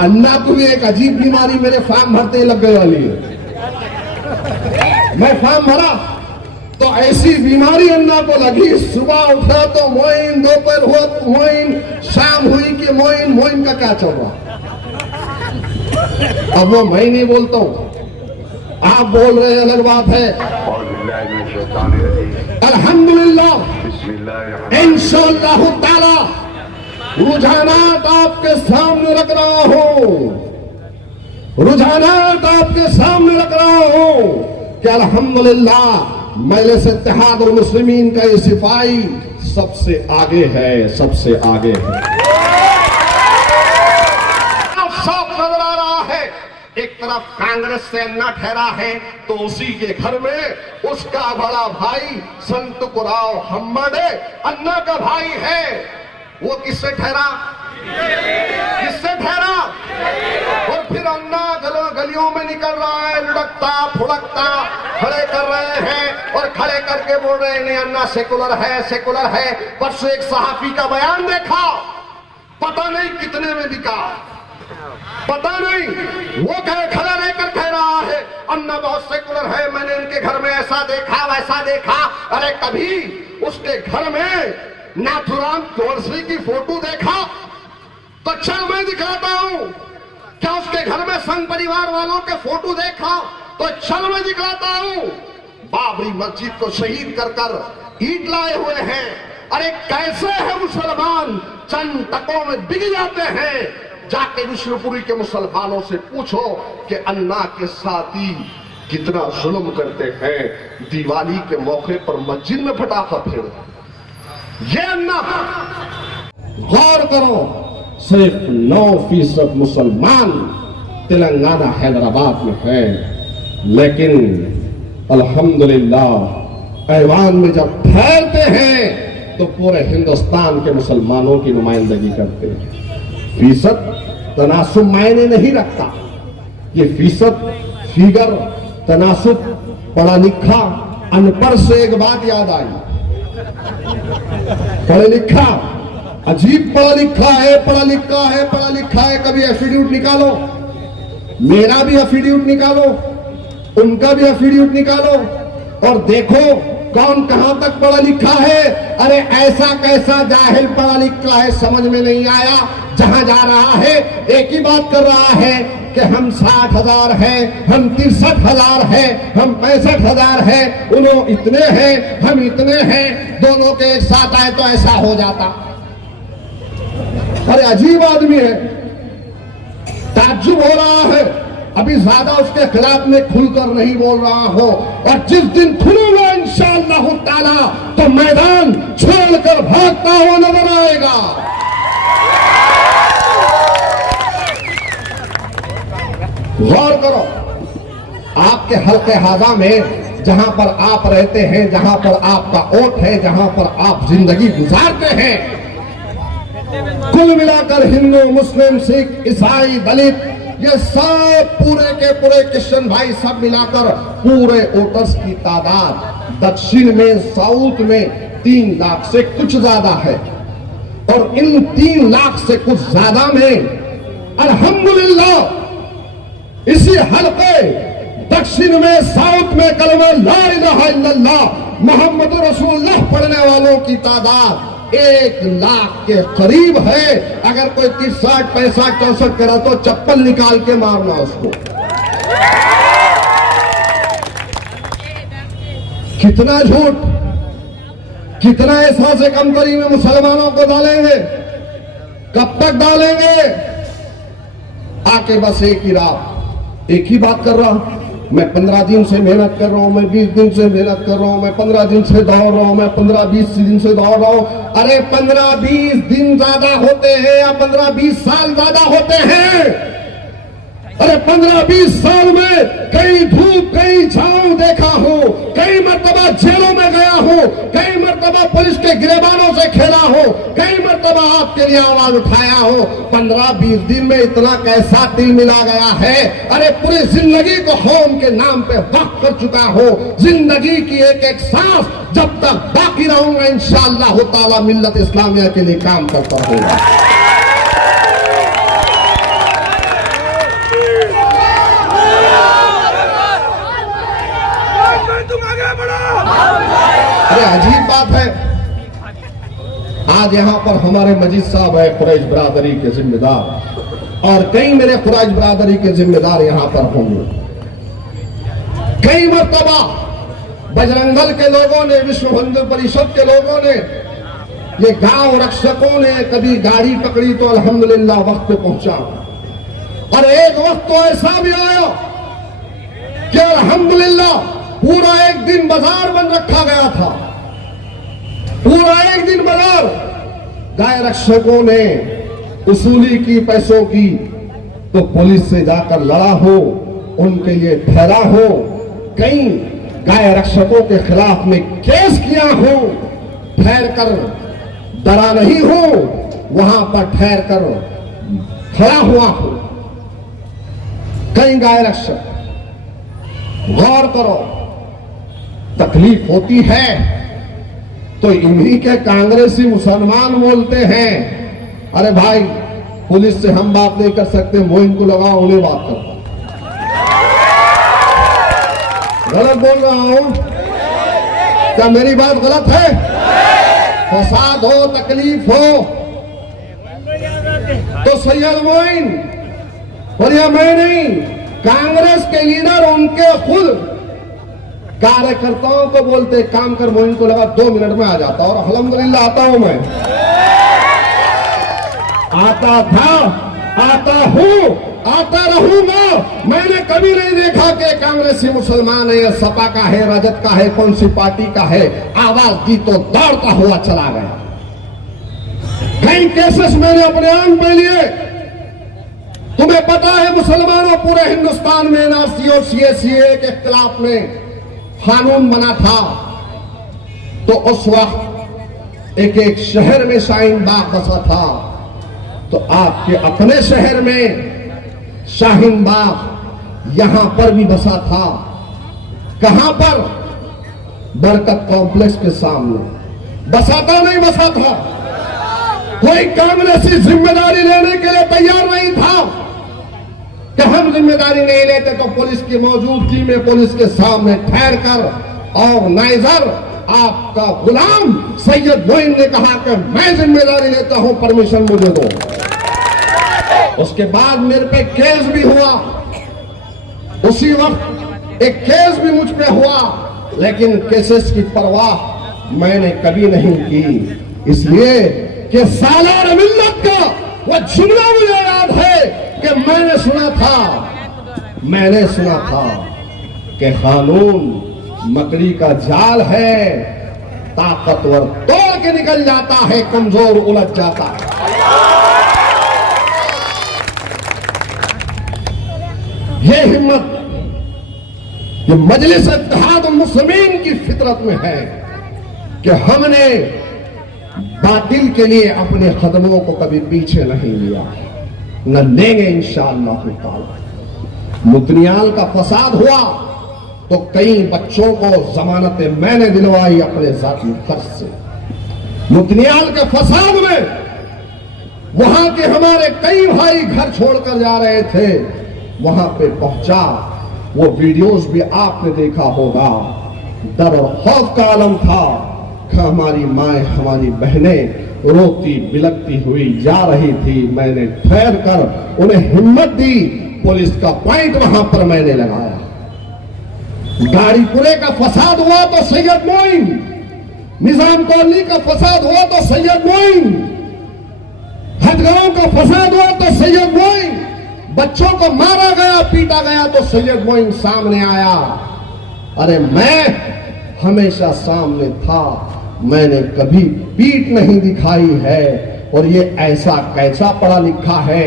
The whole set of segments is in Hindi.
अन्ना को भी एक अजीब बीमारी मेरे फॉर्म भरते ही लग गई वाली है। मैं फॉर्म भरा तो ऐसी बीमारी अन्ना को लगी, सुबह उठा तो मोइन, दोपहर हुआ तो मोइन, शाम हुई कि मोइन। मोइन का क्या चल रहा? अब वो मैं नहीं बोलता हूं, आप बोल रहे हैं, अलग बात है। अल्हम्दुलिल्लाह इंशाअल्लाह ताला रुझानात आपके सामने रख रहा हूं, रुझानात आपके सामने रख रहा हूं कि अल्हम्दुलिल्लाह मजलिस इत्तेहाद और मुस्लिमीन का ये सिपाही सबसे आगे है, सबसे आगे है। साफ नजर आ रहा है, एक तरफ कांग्रेस से अन्ना ठहरा है तो उसी के घर में उसका बड़ा भाई संत कुराव हम्मडे अन्ना का भाई है। वो किससे ठहरा? किससे ठहरा? और फिर अन्ना गलियों में निकल रहा है, लुढ़कता फुड़कता, खड़े कर रहे हैं और खड़े करके बोल रहे हैं नहीं अन्ना सेकुलर है, सेकुलर है। परसों एक सहाफी का बयान देखा, पता नहीं कितने में बिका, पता नहीं। वो खड़ा रहकर कह रहा है अन्ना बहुत सेकुलर है, मैंने इनके घर में ऐसा देखा वैसा देखा। अरे कभी उसके घर में नाथुराम गोडसे की फोटो देखा तो चल मैं दिखाता हूं। क्या उसके घर में संघ परिवार वालों के फोटो देखा तो चल मैं दिखाता हूं। बाबरी मस्जिद को शहीद कर कर ईंट लाए हुए हैं। अरे कैसे है मुसलमान चंद टकों में बिक जाते हैं। जाके विष्णुपुरी के मुसलमानों से पूछो कि अन्ना के साथी कितना जुल्म करते हैं। दिवाली के मौके पर मस्जिद में पटाखा फेंकते हैं। ये अन्ना, गौर करो, सिर्फ 9% मुसलमान तेलंगाना हैदराबाद में है, लेकिन अल्हम्दुलिल्लाह ऐवान में जब ठहरते हैं तो पूरे हिंदुस्तान के मुसलमानों की नुमाइंदगी करते हैं। फीसद तनासुब मायने नहीं रखता, ये फीसद फिगर तनासुब पढ़ा लिखा अनपढ़ से एक बात याद आई। पढ़ा लिखा अजीब पढ़ा लिखा है, पढ़ा लिखा है, पढ़ा लिखा है। कभी एफिडेविट निकालो, मेरा भी एफिडेविट निकालो, उनका भी एफिडेविट निकालो और देखो कौन कहां तक पढ़ा लिखा है। अरे ऐसा कैसा जाहिल पढ़ा लिखा है, समझ में नहीं आया। जहां जा रहा है एक ही बात कर रहा है कि हम 60,000 हैं, हम 63,000 हैं, हम 65,000 हैं, उन्हों इतने हैं, हम इतने हैं, दोनों के एक साथ आए तो ऐसा हो जाता। अरे अजीब आदमी है, ताज्जुब हो रहा है। अभी ज्यादा उसके खिलाफ में खुलकर नहीं बोल रहा हो, और जिस दिन खुलूंगा इंशाअल्लाह ताला तो मैदान छोड़कर भागता हुआ नजर आएगा। गौर करो, आपके हल्के हाजा में जहां पर आप रहते हैं, जहां पर आपका ओट है, जहां पर आप जिंदगी गुजारते हैं, कुल मिलाकर हिंदू मुस्लिम सिख ईसाई दलित ये सब पूरे के पूरे क्रिश्चियन भाई सब मिलाकर पूरे वोटर्स की तादाद दक्षिण में साउथ में 3 लाख से कुछ ज्यादा है। और इन 3 लाख से कुछ ज्यादा में अल्हम्दुलिल्लाह इसी हल्के दक्षिण में साउथ में कलमा ला इलाहा इल्लल्लाह मोहम्मद रसूलुल्लाह पढ़ने वालों की तादाद 1 लाख के करीब है। अगर कोई 30, 60, 65, 64 करा तो चप्पल निकाल के मारना उसको। कितना झूठ, कितना ऐसा से कमतरी में मुसलमानों को डालेंगे, कब तक डालेंगे? आके बस एक ही रात एक ही बात कर रहा हूं, मैं 15 दिन से मेहनत कर रहा हूं, मैं 20 दिन से मेहनत कर रहा हूं, मैं 15 दिन से दौड़ रहा हूं, मैं 15-20 दिन से दौड़ रहा हूं। अरे 15-20 दिन ज्यादा होते हैं या 15-20 साल ज्यादा होते हैं? अरे 15-20 साल में कई धूप कई छांव देखा हूं, कई मर्तबा जेलों में गया हूं, कई मर्तबा पुलिस के गिरबानों से खेला हूं, कई मर्तबा आपके लिए आवाज उठाया हूं। 15-20 दिन में इतना कैसा दिल मिला गया है। अरे पूरी जिंदगी को कौम के नाम पे वक्त कर चुका हूं। जिंदगी की एक एक सांस जब तक बाकी रहूंगा इंशाअल्लाह ताला मिल्लत इस्लामिया के लिए काम करता हूं। हैं, तुम आगे बढ़ो। अरे अजीब बात है, आज यहाँ पर हमारे मजीद साहब है कुरैश बरादरी के जिम्मेदार, और कई मेरे कुरैश बरादरी के जिम्मेदार यहाँ पर होंगे। कई मर्तबा बजरंग दल के लोगों ने, विश्व हिंदू परिषद के लोगों ने, ये गांव रक्षकों ने कभी गाड़ी पकड़ी तो अल्हम्दुलिल्लाह वक्त पे पहुंचा, और एक वक्त तो ऐसा भी आया कि अल्हम्दुलिल्लाह पूरा एक दिन बाजार बंद रखा गया था, पूरा एक दिन बाजार गाय रक्षकों ने वसूली की पैसों की, तो पुलिस से जाकर लड़ा हो, उनके लिए ठहरा हो, कई गाय रक्षकों के खिलाफ में केस किया हो, ठहर कर डरा नहीं हो, वहां पर ठहर कर खड़ा हुआ हो। कई गाय रक्षक, गौर करो, तकलीफ होती है तो इन्हीं के कांग्रेसी मुसलमान बोलते हैं, अरे भाई पुलिस से हम बात नहीं कर सकते, मोइन को लगाओ, उन्हें बात करता। गलत बोल रहा हूं क्या? मेरी बात गलत है? फसाद हो, तकलीफ हो तो सैयद मोइन, और यह मैं नहीं, कांग्रेस के लीडर उनके खुद कार्यकर्ताओं को बोलते, काम कर मोइन को लगा, 2 मिनट में आ जाता, और अल्हम्दुलिल्लाह आता हूं मैं, आता था, आता हूं, आता रहूंगा। मैंने कभी नहीं देखा कि कांग्रेसी मुसलमान है, या सपा का है, राजद का है, कौन सी पार्टी का है, आवाज दी तो दौड़ता हुआ चला गया। कई केसेस मैंने अपने आंख में लिए। तुम्हें पता है मुसलमानों पूरे हिंदुस्तान में एनआरसी और सीएसीए के खिलाफ में कानून बना था, तो उस वक्त एक शहर में शाहीन बाग बसा था, तो आपके अपने शहर में शाहीन बाग यहां पर भी बसा था। कहां पर? बरकत कॉम्प्लेक्स के सामने। बसाता नहीं बसा था, कोई कांग्रेसी जिम्मेदारी लेने के लिए तैयार नहीं था कि हम जिम्मेदारी नहीं लेते तो पुलिस की मौजूदगी में पुलिस के सामने ठहर कर, और नाइजर आपका गुलाम सैयद मोइन ने कहा कि मैं जिम्मेदारी लेता हूं, परमिशन मुझे दो। उसके बाद मेरे पे केस भी हुआ, उसी वक्त एक केस भी मुझ पे हुआ, लेकिन केसेस की परवाह मैंने कभी नहीं की, इसलिए कि सालार मिल्लत का वह जुमला मुझे याद है कि मैंने सुना था कि कानून मकड़ी का जाल है, ताकतवर तोड़ के निकल जाता है, कमजोर उलझ जाता है। ये हिम्मत ये मजलिस इत्तेहाद मुस्लिमीन की फितरत में है कि हमने बातिल के लिए अपने कदमों को कभी पीछे नहीं लिया, न लेंगे इंशाअल्लाह ताला। मुतनियाल का फसाद हुआ तो कई बच्चों को जमानत मैंने दिलवाई अपने जाती खर्च से। मुतनियाल के फसाद में वहां के हमारे कई भाई घर छोड़कर जा रहे थे, वहां पे पहुंचा, वो वीडियोस भी आपने देखा होगा। डर और खौफ का आलम था कि हमारी माएं, हमारी बहनें रोती बिलकती हुई जा रही थी। मैंने ठहर कर उन्हें हिम्मत दी, पुलिस का पॉइंट वहां पर मैंने लगाया। गाड़ीपुरे का फसाद हुआ तो सैयद मोइन, निजाम कॉलोनी का फसाद हुआ तो सैयद मोइन, हदगांव का फसाद हुआ तो सैयद मोइन, बच्चों को मारा गया, पीटा गया तो सैयद मोइन सामने आया। अरे मैं हमेशा सामने था, मैंने कभी पीठ नहीं दिखाई है। और ये ऐसा कैसा पढ़ा लिखा है,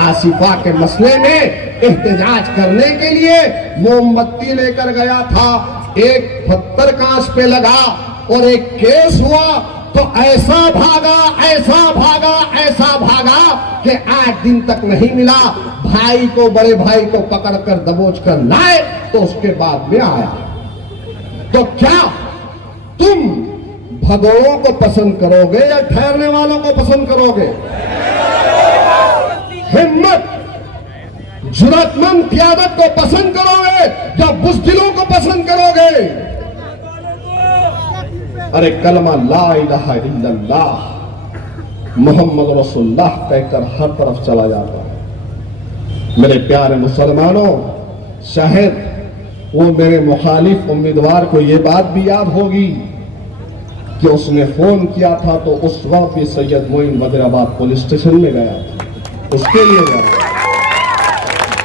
आसिफा के मसले में एहतजाज करने के लिए मोमबत्ती लेकर गया था, एक पत्थर कांच पे लगा और एक केस हुआ तो ऐसा भागा, ऐसा भागा, ऐसा भागा कि 8 दिन तक नहीं मिला। भाई को, बड़े भाई को पकड़कर दबोच कर लाए तो उसके बाद में आया। तो क्या तुम भगोड़ों को पसंद करोगे या ठहरने वालों को पसंद करोगे? हिम्मत, जुर्रतमंद क़यादत को पसंद करोगे या बुज़दिलों को पसंद करोगे? अरे कलमा ला इलाहा इल्लल्लाह मोहम्मद रसूलुल्लाह कहकर हर तरफ चला जाता है। मेरे प्यारे मुसलमानों, शायद वो मेरे मुखालिफ उम्मीदवार को ये बात भी याद होगी कि उसने फोन किया था तो उस वक्त भी सैयद मोइन वजीराबाद पुलिस स्टेशन में गया था, उसके लिए गया था।